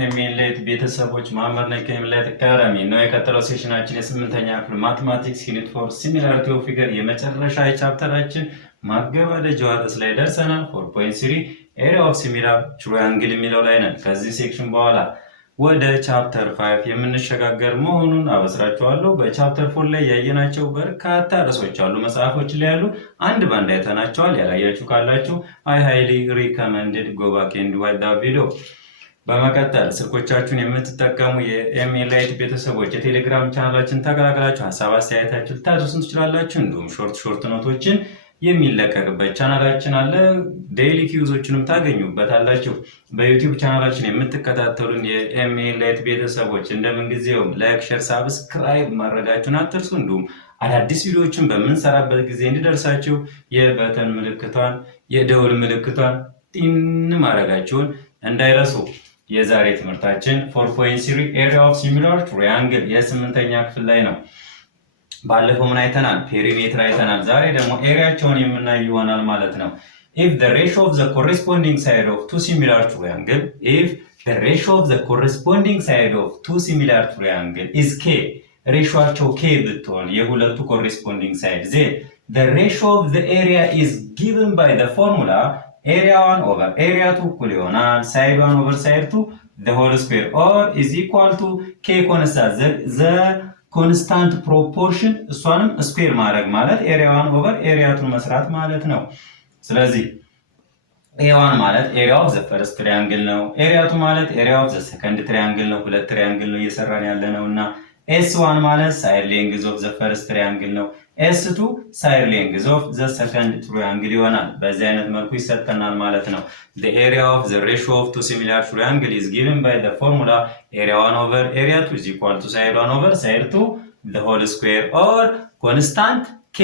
ኤምኤልኤት ቤተሰቦች ማመር ነኝ ከኤምኤልኤት አካዳሚ ነው። የቀጠለው ሴሽናችን የስምንተኛ ክፍል ማቴማቲክስ ዩኒት 4 ሲሚላሪቲ ኦፍ ፊገር የመጨረሻ የቻፕተራችን ማገባደጃው ርዕስ ላይ ደርሰናል። 4.3 ኤሪያ ኦፍ ሲሚላር ትራያንግል የሚለው ላይ ነን። ከዚህ ሴክሽን በኋላ ወደ ቻፕተር 5 የምንሸጋገር መሆኑን አበስራችኋለሁ። በቻፕተር 4 ላይ ያየናቸው በርካታ ርዕሶች አሉ፣ መጽሐፎች ላይ ያሉ፣ አንድ ባንድ አይተናቸዋል። ያላያችሁ ካላችሁ አይ ሃይሊ ሪከመንድድ ጎ ባክ ኤንድ ዋች ዳት ቪዲዮ። በመቀጠል ስልኮቻችሁን የምትጠቀሙ የኤምኤልኤት ቤተሰቦች የቴሌግራም ቻናላችን ተቀላቅላችሁ ሀሳብ አስተያየታችሁ ልታደርሱን ትችላላችሁ። እንዲሁም ሾርት ኖቶችን የሚለቀቅበት ቻናላችን አለ። ዴይሊ ኪውዞችንም ታገኙበታላችሁ። በዩቲዩብ ቻናላችን የምትከታተሉን የኤምኤልኤት ቤተሰቦች እንደምንጊዜውም ላይክ፣ ሼር፣ ሳብስክራይብ ማድረጋችሁን አትርሱ። እንዲሁም አዳዲስ ቪዲዮዎችን በምንሰራበት ጊዜ እንዲደርሳችሁ የበተን ምልክቷን የደውል ምልክቷን ጢን ማድረጋችሁን እንዳይረሱ። የዛሬ ትምህርታችን 4.3 ኤሪያ ኦፍ ሲሚላር ትራያንግል የስምንተኛ ክፍል ላይ ነው። ባለፈው ምን አይተናል? ፔሪሜትር አይተናል። ዛሬ ደግሞ ኤሪያቸውን የምናይ ይሆናል ማለት ነው። if the ratio of the corresponding side of two similar triangle is k, ሬሾአቸው k ብትሆን የሁለቱ corresponding side then the ratio of the area is given by the formula area 1 over area 2 እኩል ይሆናል side 1 over side 2 the whole square or is equal to k constant the ኮንስታንት ፕሮፖርሽን እሷንም ስኩዌር ማድረግ ማለት ኤሪያ 1 ኦቨር ኤሪያ 2 መስራት ማለት ነው። ስለዚህ ኤሪያ 1 ማለት ኤሪያ ኦፍ ዘ ፈርስት ትራያንግል ነው። ኤሪያ 2 ማለት ኤሪያ ኦፍ ዘ ሰከንድ ትራያንግል ነው። ሁለት ትራያንግል ነው እየሰራን ያለነውና S1 ማለት ሳይድ ሌንግዝ ኦፍ ዘ ፈርስት ትራያንግል ነው። S2 ሳይድ ሌንግዝ ኦፍ ዘ ሰከንድ ትራያንግል ይሆናል። በዚህ አይነት መልኩ ይሰጠናል ማለት ነው። The area of the ratio of two similar triangle is given by the formula area 1 over area 2 is equal to side 1 over side 2 the whole square or constant k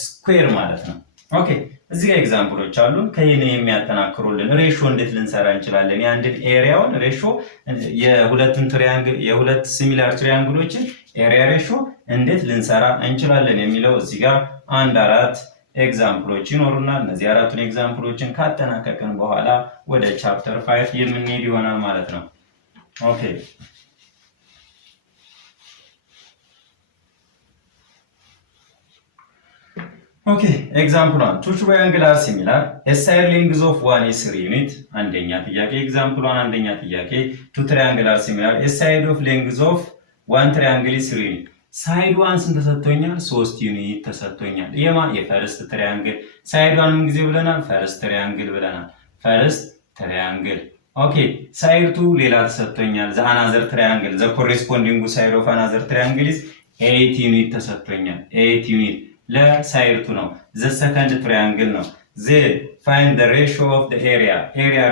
square ማለት ነው። ኦኬ እዚህ ጋር ኤግዛምፕሎች አሉ ከይሄን የሚያጠናክሩልን ሬሾ እንዴት ልንሰራ እንችላለን። የአንድን ኤሪያውን ሬሾ የሁለቱን ትራያንግል የሁለት ሲሚላር ትራያንግሎችን ኤሪያ ሬሾ እንዴት ልንሰራ እንችላለን የሚለው እዚህ ጋር አንድ አራት ኤግዛምፕሎች ይኖሩናል። እነዚህ አራቱን ኤግዛምፕሎችን ካጠናቀቅን በኋላ ወደ ቻፕተር 5 የምንሄድ ይሆናል ማለት ነው። ኦኬ ኦኬ ኤግዛምፕል 1 two triangles are similar a side length of one is 3 unit። አንደኛ ጥያቄ ኤግዛምፕል 1 አንደኛ ጥያቄ two triangles are similar a side of length of one triangle is 3 unit። ሳይድ 1 ስንት ተሰጥቶኛል? 3 ዩኒት ተሰጥቶኛል። የፈርስት ትራያንግል ሳይድ 1 ምን ጊዜ ብለናል? ፈርስት ትራያንግል ብለናል። ፈርስት ትራያንግል ኦኬ። ሳይድ 2 ሌላ ተሰጥቶኛል። the another triangle the corresponding side of another triangle is 8 ዩኒት ተሰጥቶኛል። 8 ዩኒት ለሳይድ 2 ነው። the second triangle ነው። then find the ratio of the area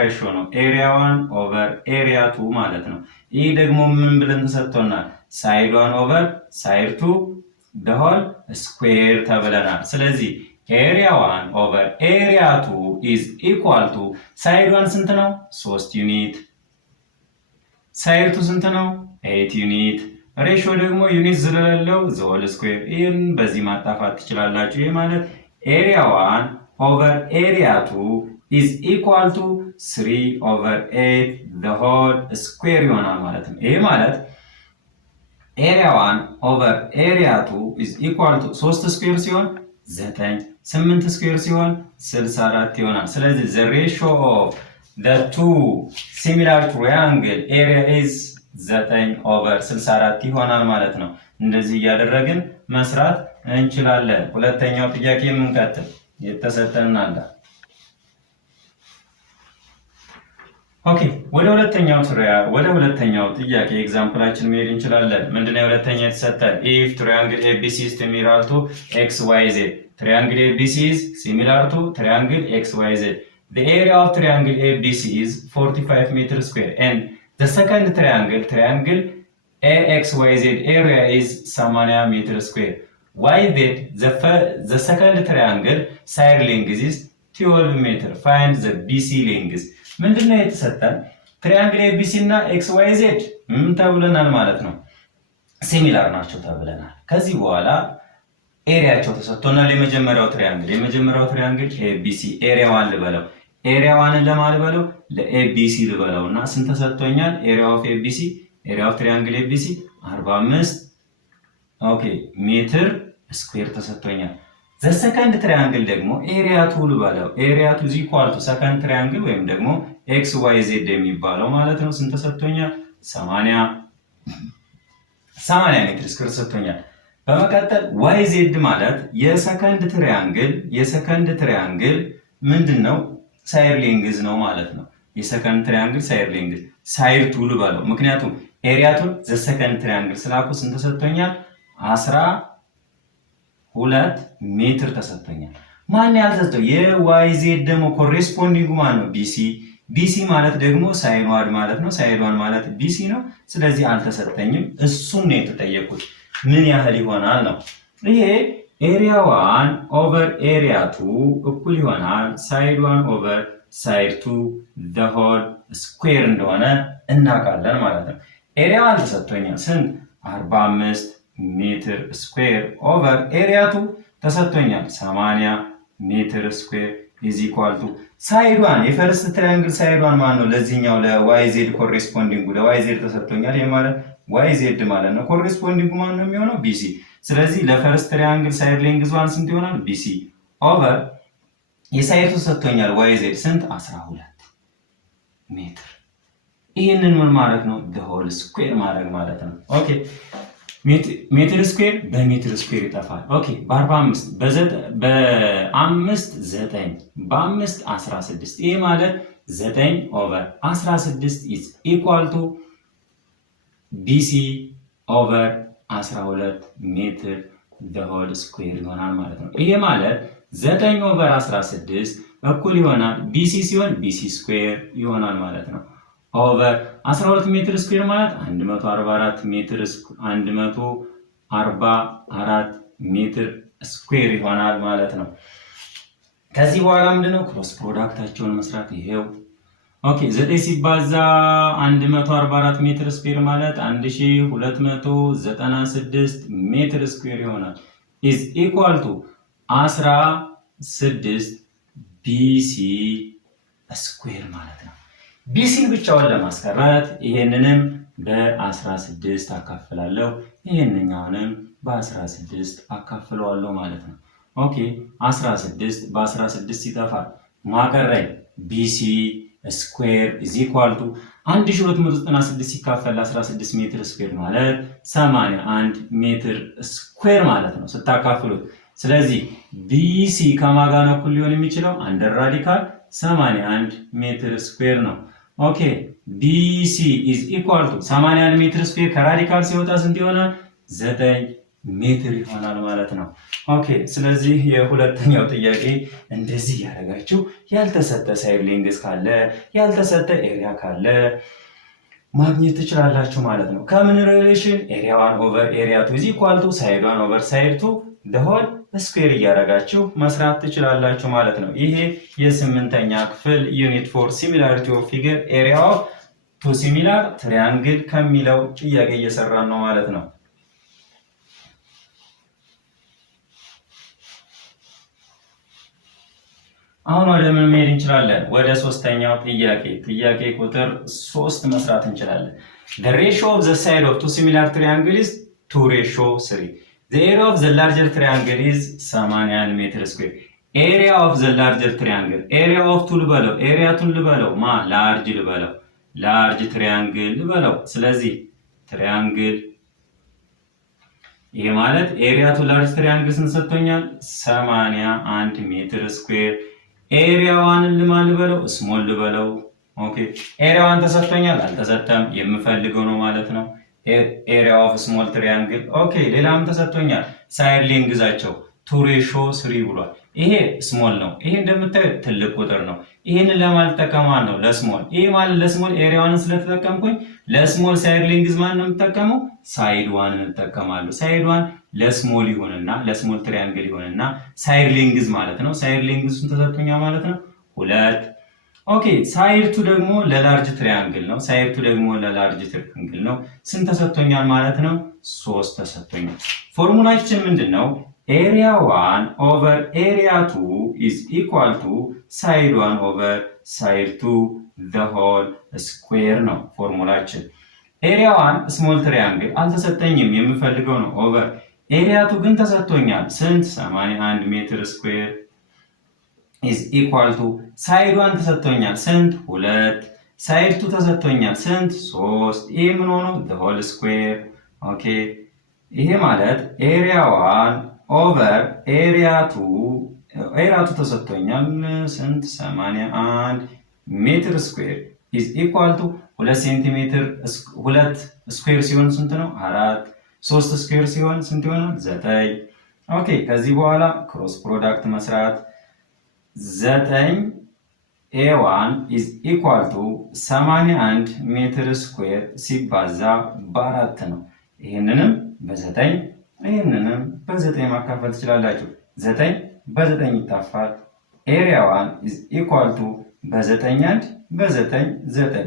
ratio ነው። area 1 over area 2 ማለት ነው። ይህ ደግሞ ምን ብለን ተሰጥቶናል? ሳይድ 1 over ሳይድ 2 the whole square ተብለናል። ስለዚህ area 1 over area 2 is equal to ሳይድ 1 ስንት ነው? 3 ዩኒት። ሳይድ 2 ስንት ነው? 8 ዩኒት። ሬሾ ደግሞ ዩኒት ስለሌለው the whole square ይህን በዚህ ማጣፋት ትችላላችሁ። ይህ ማለት area 1 over area 2 is equal to 3 over 8 the whole square ይሆናል ማለት ነው። ይህ ማለት area 1 over area 2 is equal to 3 ስኩዌር ሲሆን 9 8 ስኩዌር ሲሆን 64 ይሆናል። ስለዚህ the ratio of the two similar triangle area is 9 over 64 ይሆናል ማለት ነው። እንደዚህ እያደረግን መስራት እንችላለን። ሁለተኛው ጥያቄ የምንቀጥል የተሰጠናል። ኦኬ ወደ ሁለተኛው ጥያቄ ኤግዛምፕላችን መሄድ እንችላለን። ምንድነው ሁለተኛው የተሰጠን? if triangle ABC is similar to XYZ triangle ABC is similar to triangle XYZ the area of triangle ABC is 45 meter square and the second triangle AXYZ area is 80 meter square why that the second triangle side length is 12 meter find the BC length ምንድነው የተሰጠን? ትራያንግል ABC እና XYZ ምን ተብለናል ማለት ነው? ሲሚላር ናቸው ተብለናል። ከዚህ በኋላ ኤሪያቸው ተሰጥቶናል። የመጀመሪያው ትራያንግል ABC ኤሪያው አለ በለው ኤሪያ ዋንን ለማን ልበለው? ለኤቢሲ ልበለው እና ስንት ተሰጥቶኛል? ኤሪያ ኦፍ ኤቢሲ ኤሪያ ኦፍ ትሪያንግል ኤቢሲ 45 ኦኬ ሜትር ስኩዌር ተሰጥቶኛል። ዘ ሰከንድ ትሪያንግል ደግሞ ኤሪያ ቱ ልበለው። ኤሪያ ቱ ዚ ኢኳል ቱ ሰከንድ ትሪያንግል ወይም ደግሞ ኤክስ ዋይ ዜድ የሚባለው ማለት ነው። ስንት ተሰጥቶኛል? 80 ሜትር ስኩዌር ተሰጥቶኛል። በመቀጠል ዋይ ዜድ ማለት የሰከንድ ትሪያንግል ምንድን ነው? ሳይድ ሌንግዝ ነው ማለት ነው። የሰከንድ ትሪያንግል ሳይድ ሌንግዝ ሳይድ ቱ ልበለው። ምክንያቱም ኤሪያቱን ዘ ሰከንድ ትሪያንግል ስላኩ ስንት ተሰጥቶኛል? 12 ሜትር ተሰጥቶኛል። ማን ያልተሰጠው? የዋይ ዜድ ደግሞ ኮሬስፖንዲንግ ማን ነው? ቢሲ። ቢሲ ማለት ደግሞ ሳይድ ዋን ማለት ነው። ሳይድ ዋን ማለት ቢሲ ነው። ስለዚህ አልተሰጠኝም። እሱን ነው የተጠየቁት። ምን ያህል ይሆናል ነው። ይሄ ኤሪያ ዋን ኦቨር ኤሪያ ቱ እኩል ይሆናል ሳይድ ዋን ኦቨር ሳይድ ቱ ዘ ሆል ስኩዌር እንደሆነ እናውቃለን ማለት ነው። ኤሪያ ዋን ተሰጥቶኛል ስንት? 45 ሜትር ስኩዌር ኦቨር ኤሪያ ቱ ተሰጥቶኛል 80 ሜትር ስኩዌር ኢዝ ኢኳል ቱ ሳይድ ዋን የፈርስት ትራያንግል ሳይድ ዋን ማለት ነው። ለዚህኛው ለዋይ ዜድ ኮሬስፖንዲንጉ ለዋይ ዜድ ተሰጥቶኛል። ይሄ ማለት ዋይ ዜድ ማለት ነው። ኮሬስፖንዲንጉ ማለት ነው የሚሆነው ቢሲ። ስለዚህ ለፈርስት ትራያንግል ሳይድ ሌንግዝ ዋን ስንት ይሆናል? ቢሲ ኦቨር የሳይዱ ተሰጥቶኛል ዋይ ዜድ ስንት? 12 ሜትር። ይህንን ምን ማለት ነው? the whole square ማድረግ ማለት ነው። ኦኬ ሜትር ስኩዌር በሜትር ስኩዌር ይጠፋል። ኦኬ በ45 በ5 9 በ5 16 ይሄ ማለት 9 ኦቨር 16 ኢዝ ኢኳል ቱ ቢሲ ኦቨር 12 ሜትር the whole square ይሆናል ማለት ነው። ይሄ ማለት 9 ኦቨር 16 እኩል ይሆናል ቢሲ ሲሆን ቢሲ ስኩዌር ይሆናል ማለት ነው። ኦቨር 12 ሜትር ስኩዌር ማለት 144 ሜትር ስኩዌር ይሆናል ማለት ነው። ከዚህ በኋላ ምንድነው ክሮስ ፕሮዳክታቸውን መስራት ይሄው። ኦኬ 9 ሲባዛ 144 ሜትር ስኩዌር ማለት 1296 ሜትር ስኩዌር ይሆናል ኢዝ ኢኳል ቱ 16 ቢሲ ስኩዌር ማለት ነው። ቢሲን ብቻውን ለማስቀረት ይሄንንም በ16 አካፍላለሁ፣ ይሄንኛውንም በ16 አካፍለዋለሁ ማለት ነው። ኦኬ 16 በ16 ይጠፋል። ማቀረኝ ቢሲ ስኩዌር ኢዝ ኢኳል ቱ 1296 ሲካፈል 16 ሜትር ስኩዌር ማለት 81 ሜትር ስኩዌር ማለት ነው ስታካፍሉት። ስለዚህ ቢሲ ከማን ጋር ነው እኩል ሊሆን የሚችለው? አንደር ራዲካል 81 ሜትር ስኩዌር ነው። ኦኬ ቢሲ ኢዝ ኢኳል ቱ 81 ሜትር ስኩዌር ከራዲካል ሲወጣ ስንት ይሆናል? 9 ሜትር ይሆናል ማለት ነው። ኦኬ ስለዚህ የሁለተኛው ጥያቄ እንደዚህ ያደረጋችሁ ያልተሰጠ ሳይድ ሌንግዝ ካለ ያልተሰጠ ኤሪያ ካለ ማግኘት ትችላላችሁ ማለት ነው። ከምን ሪሌሽን? ኤሪያ 1 ኦቨር ኤሪያ 2 ኢዝ ኢኳል ቱ ሳይድ 1 ኦቨር ሳይድ 2 the whole ስኩዌር እያደረጋችሁ መስራት ትችላላችሁ ማለት ነው። ይሄ የስምንተኛ ክፍል ዩኒት 4 ሲሚላሪቲ ኦፍ ፊገር ኤሪያ ኦፍ ቱ ሲሚላር ትሪያንግል ከሚለው ጥያቄ እየሰራን ነው ማለት ነው። አሁን ወደ ምን መሄድ እንችላለን? ወደ ሶስተኛው ጥያቄ ቁጥር 3 መስራት እንችላለን። the ratio of the side of two similar triangle is 2:3. The area of the larger triangle is 81 ሜትር ስኩዌር። area of the larger triangle area of two ልበለው፣ area ቱን ልበለው፣ large ልበለው፣ large triangle ልበለው። ስለዚህ ትሪያንግል ይሄ ማለት area to large triangle ስንሰጥቶኛል 81 ሜትር ስኩዌር። ኤሪያ ዋንን ለማን ልበለው? ስሞል ልበለው። ኦኬ ኤሪያ ዋን ተሰጥቶኛል አልተሰጠም? የምፈልገው ነው ማለት ነው። ኤሪያ ኦፍ ስሞል ትሪያንግል ኦኬ ሌላም ተሰጥቶኛል። ሳይድ ሌንግዛቸው 2:3 ብሏል። ይሄ ስሞል ነው። ይሄ እንደምታዩት ትልቅ ቁጥር ነው። ይሄንን ለማለት ተጠቀማን ነው ለስሞል። ይሄ ማለት ለስሞል ኤሪያ ዋንን ስለተጠቀምኩኝ ለስሞል ሳይድ ሌንግዝ ማን ነው የምጠቀመው? ሳይድ ዋንን እጠቀማለሁ። ሳይድ ዋን ለስሞል ይሆንና ለስሞል ትሪያንግል ይሆንና ሳይድ ሌንግዝ ማለት ነው። ሳይድ ሌንግዙን ተሰጥቶኛል ማለት ነው 2። ኦኬ ሳይድ ቱ ደግሞ ለላርጅ ትሪያንግል ነው። ሳይድ ቱ ደግሞ ለላርጅ ትሪያንግል ነው። ስንት ተሰጥቶኛል ማለት ነው? 3 ተሰጥቶኛል። ፎርሙላችን ምንድነው? ኤሪያ 1 ኦቨር ኤሪያ 2 ኢዝ ኢኳል ቱ ሳይድ 1 ኦቨር ሳይድ 2 ዘ ሆል ስኩዌር ነው ፎርሙላችን። ኤሪያ 1 ስሞል ትሪያንግል አልተሰጠኝም የምፈልገው ነው ኦቨር ኤሪያ 2 ግን ተሰጥቶኛል። ስንት? 81 ሜትር ስኩዌር ኢዝ ኢኳል ቱ ሳይድ 1 ተሰጥቶኛል። ስንት? 2 ሳይድ 2 ተሰጥቶኛል። ስንት? 3 ይሄ ምን ሆኖ ዘ ሆል ስኩዌር። ኦኬ ይሄ ማለት ኤሪያ 1 ኦቨር ኤሪያ 2 ተሰጥቶኛል። ስንት? 81 ሜትር ስኩዌር ኢዝ ኢኳል ቱ 2 ሴንቲሜትር 2 ስኩዌር ሲሆን ስንት ነው? 4 3 ስኩዌር ሲሆን ስንት ይሆናል? 9። ኦኬ ከዚህ በኋላ ክሮስ ፕሮዳክት መስራት 9 ኤ1 ኢዝ ኢኳል ቱ 81 ሜትር ስኩዌር ሲባዛ በ4 ነው። ይህንንም በ9 ይህንንም በ9 ማካፈል ትችላላችሁ። 9 በ9 ይታፋል። ኤሪያ 1 ኢዝ ኢኳል ቱ በ9 1 በ9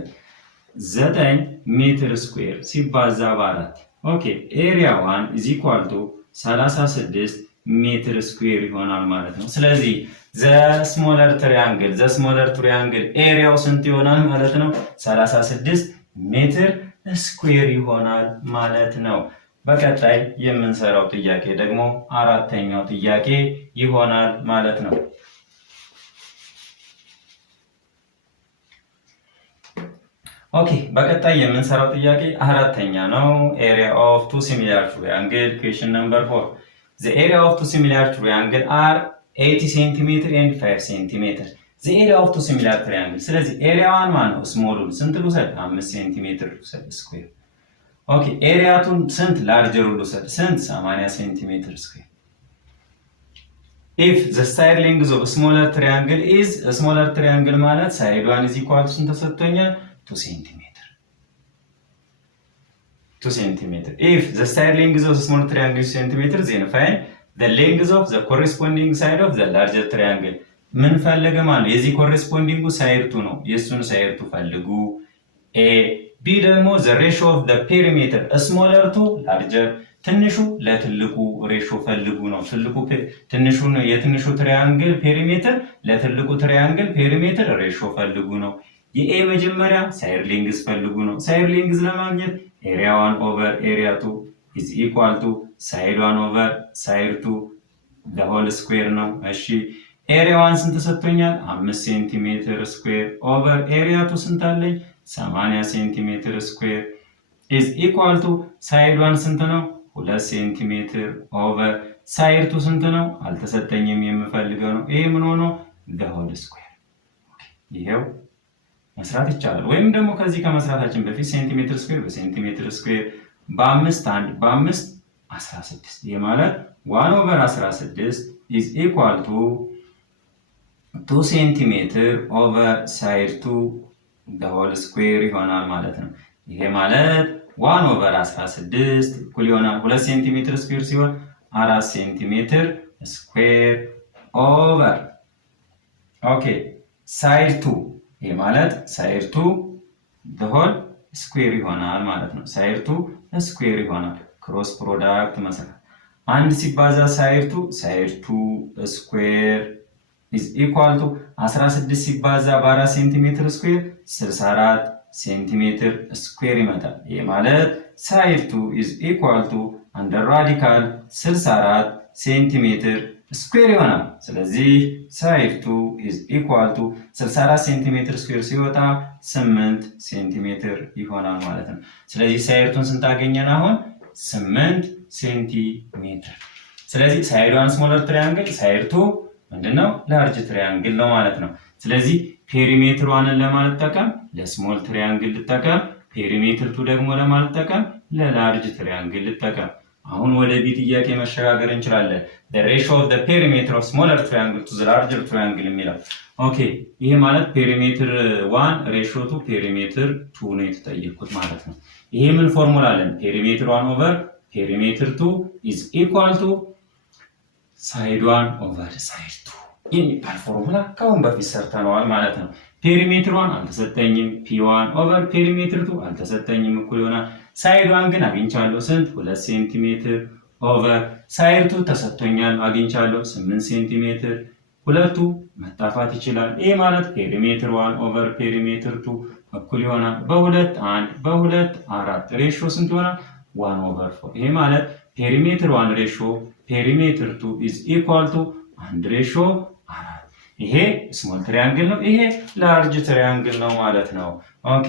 9 ሜትር ስኩዌር ሲባዛ በ4 ኦኬ ኤሪያ 1 ኢዝ ኢኳል ቱ 36 ሜትር ስኩዌር ይሆናል ማለት ነው። ስለዚህ ዘ ስሞለር ትሪያንግል ኤሪያው ስንት ይሆናል ማለት ነው? 36 ሜትር ስኩዌር ይሆናል ማለት ነው። በቀጣይ የምንሰራው ጥያቄ ደግሞ አራተኛው ጥያቄ ይሆናል ማለት ነው። ኦኬ በቀጣይ የምንሰራው ጥያቄ አራተኛ ነው። ኤሪያ ኦፍ ቱ ሲሚላር ትሪያንግል ኩዌስችን ነምበር 4 ዘ ኤሪያ ኦፍ ቱ ሲሚላር ትሪያንግል አር 80 ሴንቲሜትር ኤንድ 5 ሴንቲሜትር ዘ ኤሪያ ኦፍ ቱ ሲሚላር ትሪያንግል። ስለዚህ ኤሪያዋን ማን ነው? ስሞሉን ስንት ልውሰድ? 5 ሴንቲሜትር ልውሰድ ስኩዌር። ኦኬ ኤሪያቱን ስንት? ላርጀሩ ልውሰድ። ስንት? 80 ሴንቲሜትር ስኩዌር። ኢፍ ዘ ሳይድ ሌንግዝ ኦፍ ስሞለር ትሪያንግል ኢዝ ስሞለር ትሪያንግል ማለት ሳይድ ዋን ኢዝ ኢኳል ቱ ስንት ተሰጥቶኛል? 2 ሴንቲሜትር 2 ሴንቲሜትር። ኢፍ ዘ ሳይድ ሌንግዝ ኦፍ ስሞል ትሪያንግል ሴንቲሜትር ዜን ፋይንድ ዘ ሌንግዝ ኦፍ ዘ ኮሬስፖንዲንግ ሳይድ ኦፍ ዘ ላርጀር ትሪያንግል። ምን ፈልገ ማለት ነው? የዚህ ኮሬስፖንዲንጉ ሳይድ 2 ነው። የእሱን ሳይድ 2 ፈልጉ። ኤ ቢ ደግሞ ዘ ሬሾ ኦፍ ዘ ፔሪሜትር ስሞለር ቱ ላርጀር፣ ትንሹ ለትልቁ ሬሾ ፈልጉ ነው። ትንሹን የትንሹ ትሪያንግል ፔሪሜትር ለትልቁ ትሪያንግል ፔሪሜትር ሬሾ ፈልጉ ነው። የኤ መጀመሪያ ሳይድ ሌንግዝ ፈልጉ ነው። ሳይድ ሌንግዝ ለማግኘት ኤሪያ 1 ኦቨር ኤሪያ 2 ኢዝ ኢኳል ቱ ሳይድ 1 ኦቨር ሳይድ 2 ዘ ሆል ስኩዌር ነው። እሺ ኤሪያ 1 ስንት ተሰጥቶኛል? 5 ሴንቲሜትር ስኩዌር ኦቨር ኤሪያ 2 ስንት አለኝ? 80 ሴንቲሜትር ስኩዌር ኢዝ ኢኳል ቱ ሳይድ 1 ስንት ነው? 2 ሴንቲሜትር ኦቨር ሳይድ 2 ስንት ነው? አልተሰጠኝም የምፈልገው ነው። ይሄ ምን ሆኖ ዘ ሆል ስኩዌር። ይሄው መስራት ይቻላል። ወይም ደግሞ ከዚህ ከመስራታችን በፊት ሴንቲሜትር ስኩዌር በሴንቲሜትር ስኩዌር በ5 1 በ5 16 ይሄ ማለት 1 ኦቨር 16 ኢዝ ኢኳል ቱ 2 ሴንቲሜትር ኦቨር ሳይድ 2 ዘ ሆል ስኩዌር ይሆናል ማለት ነው። ይሄ ማለት 1 ኦቨር 16 እኩል ይሆናል 2 ሴንቲሜትር ስኩዌር ሲሆን 4 ሴንቲሜትር ስኩዌር ኦቨር ኦኬ ሳይድ 2 ይሄ ማለት ሳይድ 2 ዘ ሆል ስኩዌር ይሆናል ማለት ነው። ሳይድ 2 ስኩዌር ይሆናል። ክሮስ ፕሮዳክት መስራት 1 ሲባዛ ሳይድ 2 ስኩዌር ኢዝ ኢኳል ቱ 16 ሲባዛ በ4 ሴንቲሜትር ስኩዌር 64 ሴንቲሜትር ስኩዌር ይመጣል። ይሄ ማለት ሳይድ 2 ኢዝ ኢኳል ቱ አንደር ራዲካል 64 ሴንቲሜትር ስኩዌር ይሆናል። ስለዚህ ሳይድ 2 ኢዝ ኢኳል ቱ 64 ሴንቲሜትር ስኩዌር ሲወጣ 8 ሴንቲሜትር ይሆናል ማለት ነው። ስለዚህ ሳይድ 2ን ስንት አገኘን? አሁን 8 ሴንቲሜትር። ስለዚህ ሳይድ 1 ስሞለር ትሪያንግል፣ ሳይድ 2 ምንድነው? ላርጅ ትሪያንግል ነው ማለት ነው። ስለዚህ ፔሪሜትር 1ን ለማልጠቀም ለስሞል ትሪያንግል ልጠቀም፣ ፔሪሜትር 2 ደግሞ ለማልጠቀም ለላርጅ ትሪያንግል ልጠቀም። አሁን ወደ ቢ ጥያቄ መሸጋገር እንችላለን። the ratio of the perimeter of smaller triangle to the larger triangle የሚለው ኦኬ። ይሄ ማለት ፔሪሜትር 1 ሬሾ ቱ ፔሪሜትር 2 ነው የተጠየቁት ማለት ነው። ይሄ ምን ፎርሙላ አለን? ፔሪሜትር 1 ኦቨር ፔሪሜትር 2 is equal to ሳይድ 1 ኦቨር ሳይድ 2 የሚባል ፎርሙላ ከአሁን በፊት ሰርተነዋል ማለት ነው። ፔሪሜትር 1 አልተሰጠኝም፣ ፒ1 ኦቨር ፔሪሜትር 2 አልተሰጠኝም፣ እኩል ይሆናል ሳይድ 1 ግን አግኝቻለሁ። ስንት? 2 ሴንቲሜትር ኦቨር ሳይድ 2 ተሰጥቶኛል አግኝቻለሁ 8 ሴንቲሜትር ሁለቱ መጣፋት ይችላል። ይሄ ማለት ፔሪሜትር 1 ኦቨር ፔሪሜትር 2 እኩል ይሆናል በሁለት 1 በሁለት 4 ሬሾ ስንት ይሆናል 1 ኦቨር 4። ይሄ ማለት ፔሪሜትር 1 ሬሾ ፔሪሜትር 2 is equal to 1 ሬሾ 4። ይሄ ስሞል ትሪያንግል ነው፣ ይሄ ላርጅ ትሪያንግል ነው ማለት ነው። ኦኬ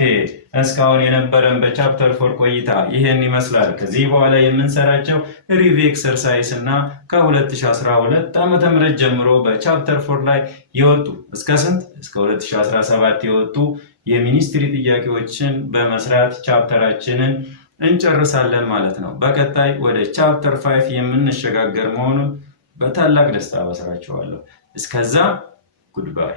እስካሁን የነበረን በቻፕተር 4 ቆይታ ይሄን ይመስላል። ከዚህ በኋላ የምንሰራቸው ሪቪው ኤክሰርሳይዝ እና ከ2012 ዓመተ ምህረት ጀምሮ በቻፕተር 4 ላይ የወጡ እስከ ስንት እስከ 2017 የወጡ የሚኒስትሪ ጥያቄዎችን በመስራት ቻፕተራችንን እንጨርሳለን ማለት ነው። በቀጣይ ወደ ቻፕተር 5 የምንሸጋገር መሆኑን በታላቅ ደስታ አበስራችኋለሁ። እስከዛ ጉድባይ።